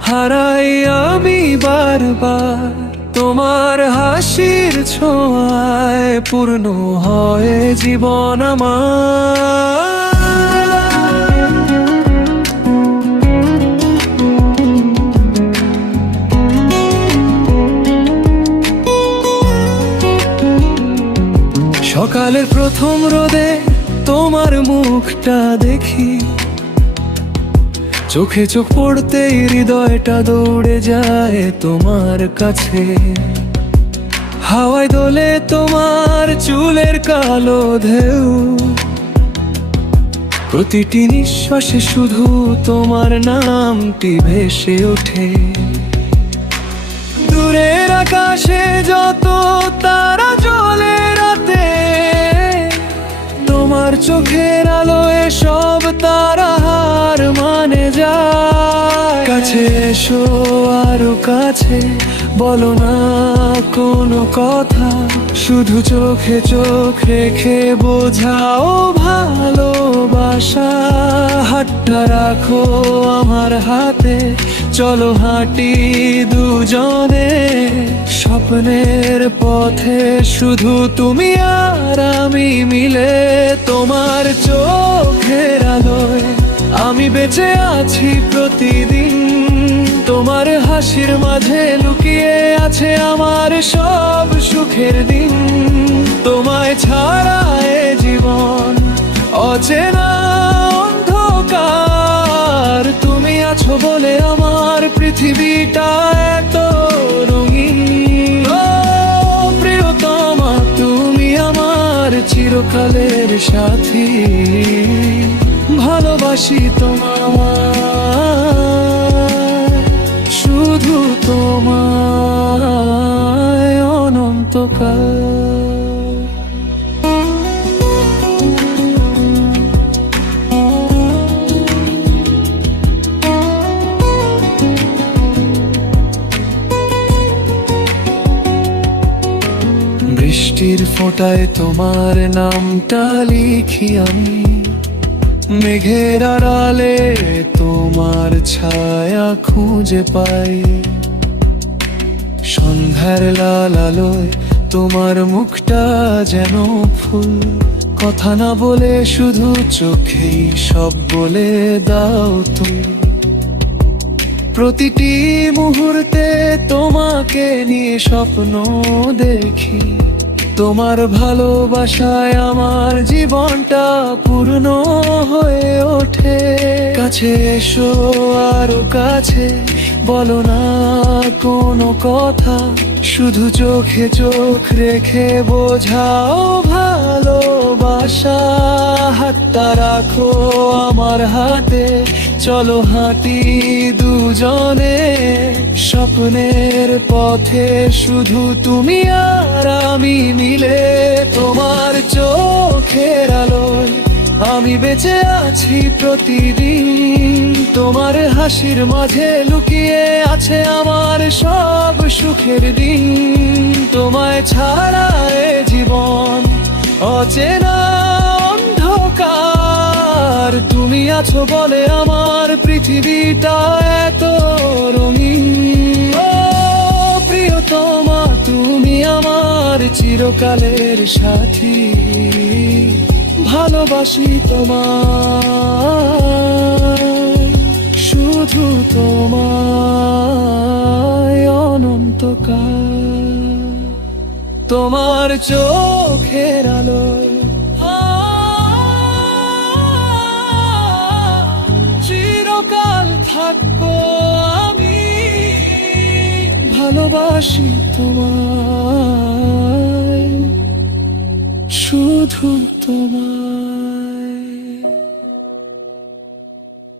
হারাই আমি বারবার। তোমার হাসির ছোঁয়ায় পূর্ণ হয় জীবন আমার। সকালের প্রথম রোদে তোমার মুখটা দেখি। চোখে চোখ পড়তেই হৃদয়টা দৌড়ে যায় তোমার কাছে। হাওয়ায় দোলে তোমার চুলের কালো ঢেউ। প্রতিটি নিঃশ্বাসে শুধু তোমার নামটি ভেসে ওঠে। দূরের আকাশে এসো আরও কাছে। বলো না কোনো কথা। শুধু চোখে চোখ রেখে বোঝাও ভালোবাসা। হাতটা রাখো আমার হাতে। চলো হাঁটি দুজনে। স্বপ্নের পথে শুধু তুমি আর আমি মিলে তোমার চোখের আলোয়। আমি বেঁচে আছি প্রতিদিন। তোমার হাসির মাঝে লুকিয়ে আছে আমার সব সুখের দিন। তোমায় ছাড়া এ জীবন অচেনা অন্ধকার। তুমি আছো বলে আমার পৃথিবীটা এত রঙিন। প্রিয়তমা, তুমি আমার চিরকালের সাথী। ভালোবাসি তোমার বৃষ্টির ফোঁটায় তোমার নামটা লিখি আমি। মেঘের আড়ালে তোমার ছায়া খুঁজে পাই। সন্ধ্যার লাল আলোয় তোমার মুখটা যেন ফুল। কথা না বলে শুধু চোখেই সব বলে দাও তুমি। প্রতিটি মুহূর্তে তোমাকে নিয়ে স্বপ্ন দেখি। তোমার ভালোবাসায় আমার জীবনটা পূর্ণ হয়ে ওঠে। কাছে এসো, আরও কাছে। বলো না কোনো কথা। শুধু চোখে চোখ রেখে বোঝাও ভালোবাসা। হাতটা রাখো আমার হাতে। চলো হাঁটি দুজনে, স্বপ্নের পথে শুধু তুমি আর আমি মিলে তোমার চোখের আলোয় আমি বেঁচে আছি প্রতিদিন। তোমার হাসির মাঝে লুকিয়ে আছে আমার সব সুখের দিন। তোমায় ছাড়া জীবন অচেনা, অন্ধকার। তুমি আছো বলে আমার পৃথিবীটা এত রঙিন। প্রিয়তমা, তুমি আমার চিরকালের সাথী। ভালোবাসি তোমার শুধু তোমায় অনন্তকাল। তোমার চোখের আলোয় থাকব আমি ভালোবাসি তোমায় শুধু তোমায়।